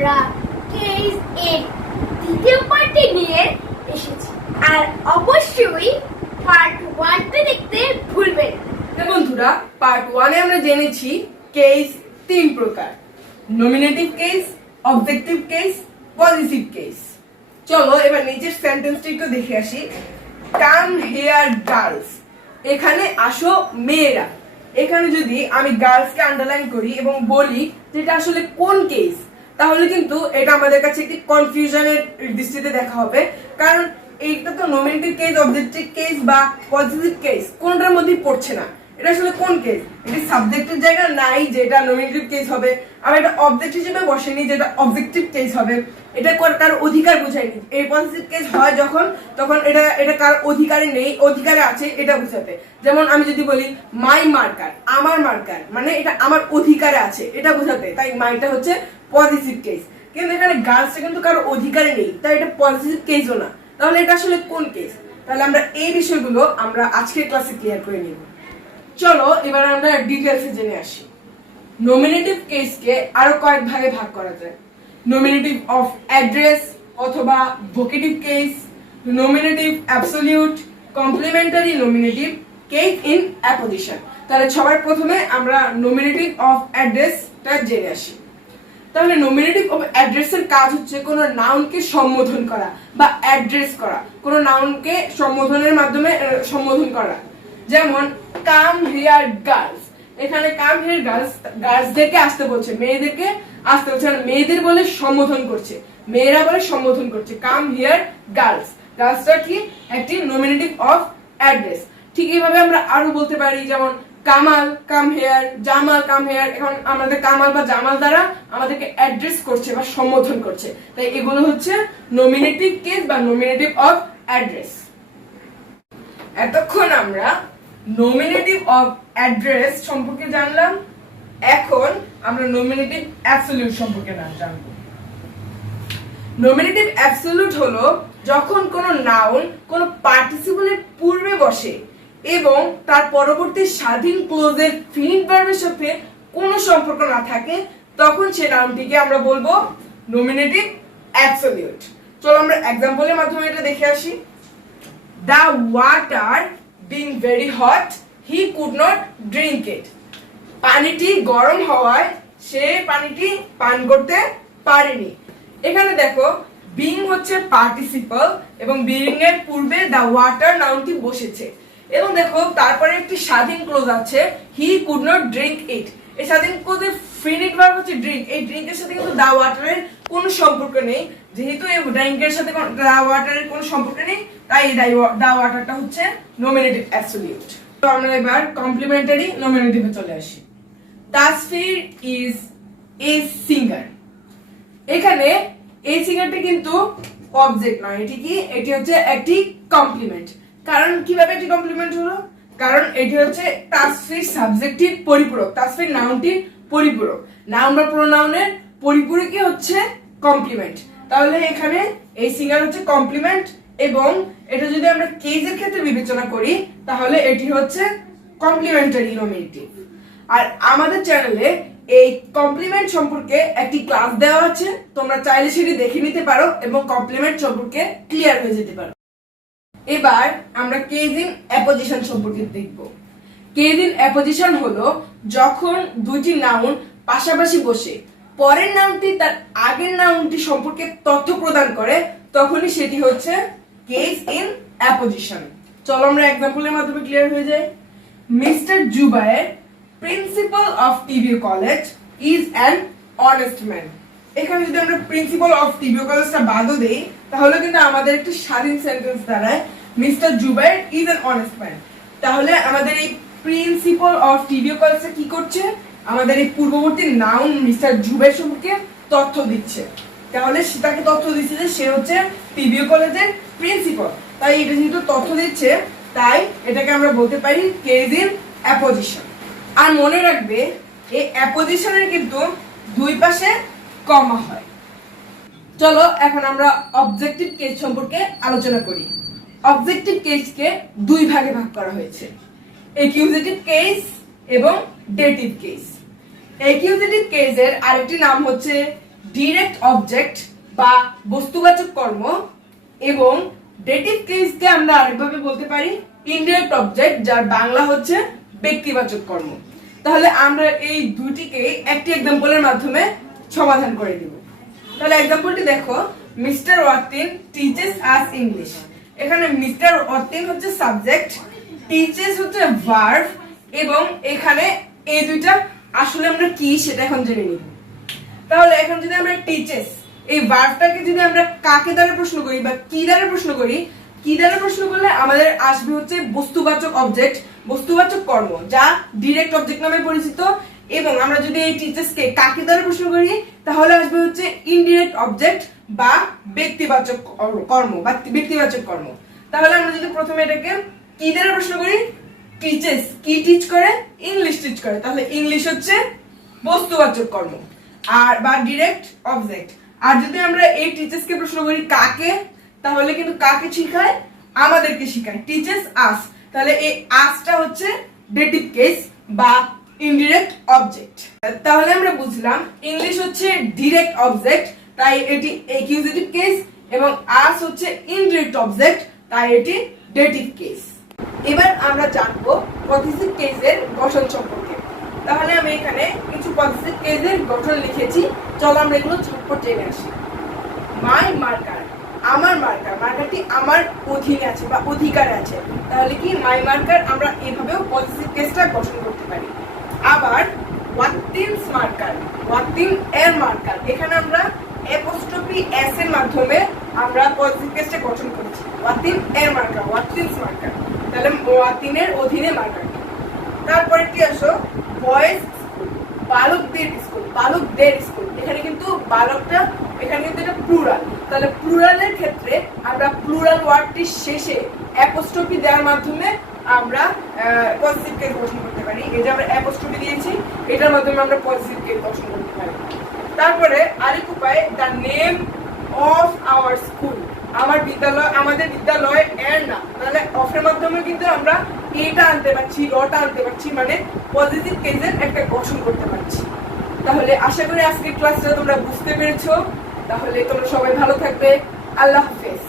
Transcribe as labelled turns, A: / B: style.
A: আমরা কেস এর দ্বিতীয় পার্টটি নিয়ে এসেছি। আর অবশ্যই পার্ট ওয়ানটা দেখতে ভুলবেন না।
B: বন্ধুরা পার্ট ওয়ানে আমরা জেনেছি কেস তিন প্রকার। Nominative case objective case positive case চলো, এবার নিচের সেন্টেন্সটি একটু দেখে আসি। কাম হেয়ার গার্লস এখানে আসো মেয়েরা। এখানে যদি আমি গার্লসকে আন্ডারলাইন করি এবং বলি যে এটা আসলে কোন কেস তাহলে কিন্তু এটা আমাদের কাছে একটি কনফিউশনের দৃষ্টিতে দেখা হবে। কারণ এইটা তো নমিনেটিভ কেস অবজেক্টিভ কেস বা পজিটিভ কেস কোনটার মধ্যেই পড়ছে না। এটা আসলে কোন কেস এটি সাবজেক্টের জায়গা নাই যে এটা নমিনেটিভ কেস হবে। আর এটা অবজেক্ট হিসেবে বসেনি যেটা অবজেক্টিভ কেস হবে। এটা কার অধিকার বুঝায়নি পজিটিভ কেস হয় যখন, তখন এটা এটা কার অধিকারে নেই, অধিকারে আছে, এটা বুঝাতে। যেমন আমি যদি বলি মাই মার্কার আমার মার্কার মানে এটা আমার অধিকারে আছে, এটা বোঝাতে। তাই মাইটা হচ্ছে পজিটিভ কেস কিন্তু এখানে গার্লসটা কিন্তু কারও অধিকারে নেই, তাই এটা পজিটিভ কেসও না। তাহলে এটা আসলে কোন কেস তাহলে আমরা এই বিষয়গুলো আমরা আজকের ক্লাসে ক্লিয়ার করে নিব। চলো, এবার আমরা ডিটেলসে জেনে আসি। নমিনেটিভ কেসকে আরও কয়েক ভাগে ভাগ করা যায়। নমিনেটিভ অফ অ্যাড্রেস অথবা vocative case nominative absolute complementary nominative case in apposition তাহলে সবার প্রথমে আমরা নমিনেটিভ অফ অ্যাড্রেসটা জেনে আসি। তাহলে নমিনেটিভ অফ অ্যাড্রেসের কাজ হচ্ছে কোনো নাউনকে সম্বোধন করা বা অ্যাড্রেস করা। কোনো নাউনকে সম্বোধনের মাধ্যমে সম্বোধন করা। যেমন কাম হিয়ার গার্লস এখানে কাম হিয়ার গার্লস গার্লসদেরকে আসতে বলছে, মেয়েদেরকে আসতে বলছে মেয়েদের বলে সম্বোধন করছে, মেয়েরা বলে সম্বোধন করছে কাম হিয়ার গার্লস গার্লসটা কি? একটি নমিনেটিভ অফ অ্যাড্রেস ঠিক এইভাবে আমরা আরও বলতে পারি, যেমন, Kamal come here Jamal come here এখন আমাদের কামাল বা জামাল দ্বারা আমাদেরকে অ্যাড্রেস করছে বা সম্বোধন করছে। তাই এগুলো হচ্ছে নমিনেটিভ কেস বা নমিনেটিভ অফ অ্যাড্রেস এতক্ষণ আমরা নমিনেটিভ অফ অ্যাড্রেস সম্পর্কে জানলাম। এখন আমরা নমিনেটিভ অ্যাবসলিউট সম্পর্কে জানব। নমিনেটিভ অ্যাবসলিউট হলো যখন কোনো নাউন কোনো পার্টিসিপলের পূর্বে বসে এবং তার পরবর্তী স্বাধীন ক্লোজের ফিনিট ভার্বের সাথে কোনো সম্পর্ক না থাকে, তখন সে নাউনটিকে আমরা বলব নমিনেটিভ অ্যাবসলিউট চলো আমরা এক্সাম্পলের মাধ্যমে এটা দেখে আসি। The water being very hot he could not drink it পানিটি গরম হওয়ায় সে পানিটি পান করতে পারেনি। এখানে দেখো বিং হচ্ছে পার্টিসিপল এবং বিং এর পূর্বে দ্য ওয়াটার নাউনটি বসেছে। এবং দেখো, তারপরে একটি স্বাধীন ক্লোজ আছে he could not drink it এই স্বাধীন ক্লোজের ফিনিট ভার্ব হচ্ছে ড্রিঙ্ক এই ড্রিঙ্কের সাথে কিন্তু দা ওয়াটারের কোনো সম্পর্ক নেই। যেহেতু এই ড্রিঙ্কের সাথে দা ওয়াটারের কোনো সম্পর্ক নেই, তাই এই দা ওয়াটারটা হচ্ছে নমিনেটিভ অ্যাবসলিউট তো আমরা এবার কমপ্লিমেন্টারি নমিনেটিভে চলে আসি। তাসফির ইজ এ সিঙ্গার এখানে এই সিঙ্গারটি কিন্তু অবজেক্ট নয়, এটি কি? এটি হচ্ছে একটি কমপ্লিমেন্ট কারণ কীভাবে এটি কমপ্লিমেন্ট হলো? কারণ এটি হচ্ছে তাসফির সাবজেক্টিভ পরিপূরক। তাসফির নাউনটির পরিপূরক। নাউন বা প্রোনাউনের পরিপূরকই হচ্ছে কমপ্লিমেন্ট তাহলে এখানে এই সিঙ্গার হচ্ছে কমপ্লিমেন্ট এবং এটা যদি আমরা কেজের ক্ষেত্রে বিবেচনা করি, তাহলে এটি হচ্ছে কমপ্লিমেন্টারি নমিনেটিভ আর আমাদের চ্যানেলে এই কমপ্লিমেন্ট সম্পর্কে একটি ক্লাস দেওয়া আছে, তোমরা চাইলে সেটি দেখে নিতে পারো এবং কমপ্লিমেন্ট সম্পর্কে ক্লিয়ার হয়ে যেতে পারো। এবার আমরা কেজ অ্যাপোজিশন সম্পর্কে দেখব। কেজ অ্যাপোজিশন হলো যখন দুইটি নাউন পাশাপাশি বসে পরের নাউনটি তার আগের নাউনটি সম্পর্কে তথ্য প্রদান করে, তখনই সেটি হচ্ছে কেস ইন অ্যাপোজিশন চলো আমরা এক্সাম্পলের মাধ্যমে ক্লিয়ার হয়ে যাই। মিস্টার জুবায়ের প্রিন্সিপাল অফ টিভিও college is an honest man. এখানে যদি আমরা প্রিন্সিপাল অফ টিভিও কলেজটা বাদও দেই, তাহলে কিন্তু আমাদের একটি স্বাধীন সেন্টেন্স দাঁড়ায়, mister Zubair is an honest man. তাহলে আমাদের এই প্রিন্সিপাল অফ টিভিও কলেজটা কি করছে? আমাদের এই পূর্ববর্তী নাউন মিস্টার জুবাইর সম্পর্কে তথ্য দিচ্ছে। তাহলে তাকে তথ্য দিচ্ছে যে সে হচ্ছে টিভিও কলেজের প্রিন্সিপাল তাই এটা যেহেতু তথ্য দিচ্ছে, তাই এটাকে আমরা বলতে পারি কেজ অ্যাপোজিশন আর মনে রাখবে, এই অ্যাপোজিশনের কিন্তু দুই পাশে কমা হয়। চলো এখন আমরা অবজেক্টিভ কেস সম্পর্কে আলোচনা করি। অবজেক্টিভ কেসকে দুই ভাগে ভাগ করা হয়েছে। একিউজেটিভ কেস এবং ডেটিভ কেস একিউজেটিভ কেসের আরেকটি নাম হচ্ছে ডিরেক্ট অবজেক্ট বা বস্তুবাচক কর্ম এবং ডেটিভ কেসকে আমরা আরেকভাবে বলতে পারি ইনডিরেক্ট অবজেক্ট যার বাংলা হচ্ছে ব্যক্তিবাচক কর্ম। তাহলে আমরা এই দুটিকে একটি এক্সাম্পলের মাধ্যমে সমাধান করে দিব। তাহলে এক্সাম্পলটি দেখো mister Worthin teaches us English এখানে মিস্টার ওয়ার্তিন হচ্ছে সাবজেক্ট টিচেস হচ্ছে ভার্ব এবং এখানে এই দুইটা আসলে আমরা কি সেটা এখন জেনে নিব। তাহলে এখন যদি আমরা টিচেস এই ভার্বটাকে যদি আমরা কাকে দ্বারা প্রশ্ন করি বা কি দ্বারা প্রশ্ন করি, কি দ্বারা প্রশ্ন করলে আমাদের আসবে হচ্ছে বস্তুবাচক অবজেক্ট বস্তুবাচক কর্ম, যা ডিরেক্ট অবজেক্ট নামে পরিচিত, এবং আমরা যদি এই টিচার্সকে কাকে দ্বারা প্রশ্ন করি, তাহলে আসবে হচ্ছে ইনডিরেক্ট অবজেক্ট বা ব্যক্তিবাচক কর- কর্ম বা ব্যক্তিবাচক কর্ম। তাহলে আমরা যদি প্রথমে এটাকে কি দ্বারা প্রশ্ন করি? টিচেস কি টিচ করে? ইংলিশ টিচ করে। তাহলে ইংলিশ হচ্ছে বস্তুবাচক কর্ম। আর বা ডিরেক্ট অবজেক্ট আর যদি আমরা এই টিচার্স কে প্রশ্ন করি কাকে, তাহলে কিন্তু কাকে শিখায়? আমাদেরকে শিখায়। টিচার্স আস তাহলে এই আসটা হচ্ছে ডেটিভ কেস বা ইনডিরেক্ট অবজেক্ট তাহলে আমরা বুঝলাম ইংলিশ হচ্ছে ডিরেক্ট অবজেক্ট তাই এটি একিউজেটিভ কেস এবং আস হচ্ছে ইনডিরেক্ট অবজেক্ট তাই এটি ডেটিভ কেস আমরা জানব পজিটিভ কেজের গঠন সম্পর্কে। তাহলে আমি এখানে কিছু পজিটিভ কেজের গঠন লিখেছি। চলো আমরা এগুলো ঝটপট জেনে আসি। মাই মার্কার আমার মার্কার মার্কারটি আমার অধীনে আছে বা অধিকারে আছে। তাহলে কি মাই মার্কার আমরা এভাবেও পজিটিভ কেসটা গঠন করতে পারি। আবার ওয়াতিনস মার্কার ওয়াতিন এর মার্কার এখানে আমরা অ্যাপোস্ট্রফি এস এর মাধ্যমে আমরা পজিটিভ কেসটা গঠন করেছি। ওয়াতিন এর মার্কার ওয়াতিনস মার্কার তাহলে ওয়াতিনের অধীনে মার্কার। তারপরে কি আসো? বয়েজ বালকদের স্কুল বালকদের স্কুল। এখানে কিন্তু বালকটা, এখানে কিন্তু এটা প্লুরাল তাহলে প্লুরালের ক্ষেত্রে আমরা প্লুরাল ওয়ার্ডটির শেষে অ্যাপোস্ট্রফি দেওয়ার মাধ্যমে আমরা পজিটিভ কেস গঠন করতে পারি। এই যে আমরা অ্যাপোস্ট্রফি দিয়েছি, এটার মাধ্যমে আমরা পজিটিভ কেস গঠন করতে পারি। তারপরে আরেক উপায় the name of our school আমার বিদ্যালয়, আমাদের বিদ্যালয় এর না তাহলে অফের মাধ্যমে কিন্তু আমরা এটা আনতে পারছি, রটা আনতে পারছি মানে পজিটিভ কেজের একটা গঠন করতে পারছি। তাহলে আশা করি আজকের ক্লাসটা তোমরা বুঝতে পেরেছ। তাহলে তোমরা সবাই ভালো থাকবে। আল্লাহ হাফেজ।